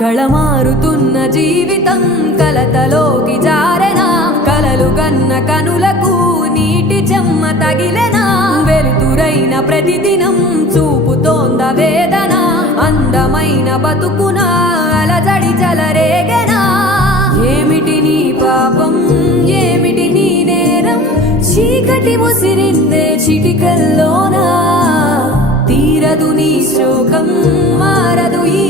కళమారుతున్న జీవితం కలతలోకి జారెనా కలలు గన్న కనులకు నీటి చెమ్మ తగిలెనా వెలుతురైన ప్రతిదినం చూపుతోంద వేదన అందమైన బతుకున అలజడి చలరేగెనా ఏమిటి నీ పాపం ఏమిటి నీ నేరం చీకటి ముసిరిందే చిటికల్లోనా తీరదు నీ శోకం మారదు ఈ